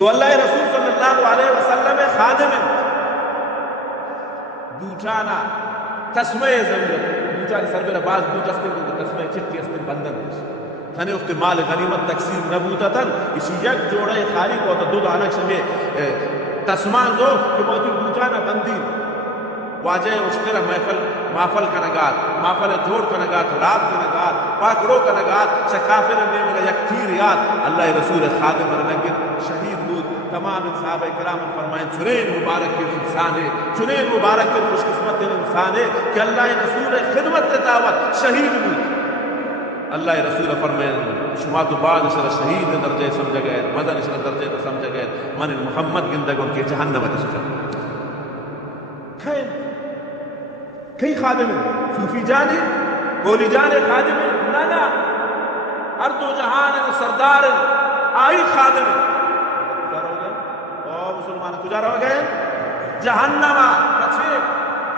تو اللہ رسول صلی اللہ علیہ وسلم خادم بوچانا تسمے ضرورت بوچان سر بلا بعض بوچستے تسمے چٹی استے بندن تھنے اخت مال غنیمت تقسیم نبوتا تھن اسی یک جوڑے خالی کو تو دو دانک شمے تسمان دو کہ موتی بوچانا بندی واجہ اشترا محفل کنگات محفل جوڑ کنگات رات کنگات پاکڑو کنگات شکافر نے مگا یک تیر یاد اللہ رسول خادم رنگت شہید بود تمام صحابہ کرام فرمائیں چنین مبارک کے انسان ہے چنین مبارک کے خوش قسمت انسان ہے کہ اللہ رسول خدمت دعوت شہید بود اللہ رسول فرمائیں شما تو بعد شر شہید درجے سمجھ گئے مدن شر درجے سمجھ گئے من محمد گندگون کے جہنم تسجد کئی خادم صوفی جانے گولی جانے خادم نانا ہر دو جہان سردار آئی خادم او مسلمان کجا رہو گئے جہنم بچے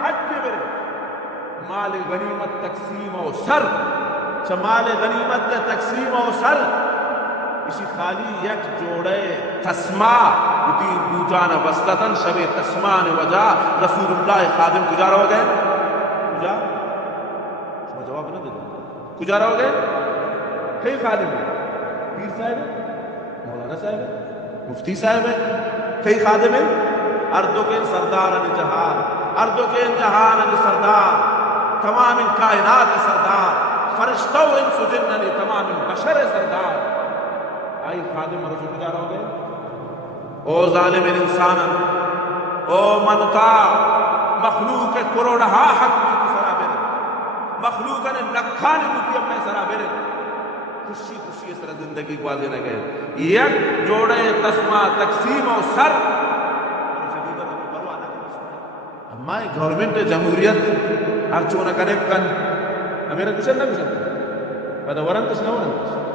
حج کے برے مال غنیمت تقسیم و سر مال غنیمت تقسیم و سر اسی خالی یک جوڑے تسما اتی بوجانا وصلتن شب تسمان وجہ رسول اللہ خادم کجا رہو گئے کجا شما جواب نہ دے کجا رہو گئے کئی خادم ہیں پیر صاحب ہے مولانا صاحب ہے مفتی صاحب ہے کئی خادم ہیں اردو کے سردار جہان اردو کے جہان سردار تمام کائنات سردار فرشتوں انس و جن تمام بشر سردار آئی خادم رسول کجا رہو گئے او ظالم انسان او منتا مخلوق کروڑہا حق بھی سرا بیرے مخلوق نے لکھان روپی اپنے سرا بیرے خوشی خوشی اس طرح زندگی کو آدھے نہ گئے یک جوڑے تسمہ تقسیم و سر اما گورنمنٹ جمہوریت ہر چونہ کنے کن ہمیرا کچھ نہ کچھ پتہ ورنتش نہ ورنتش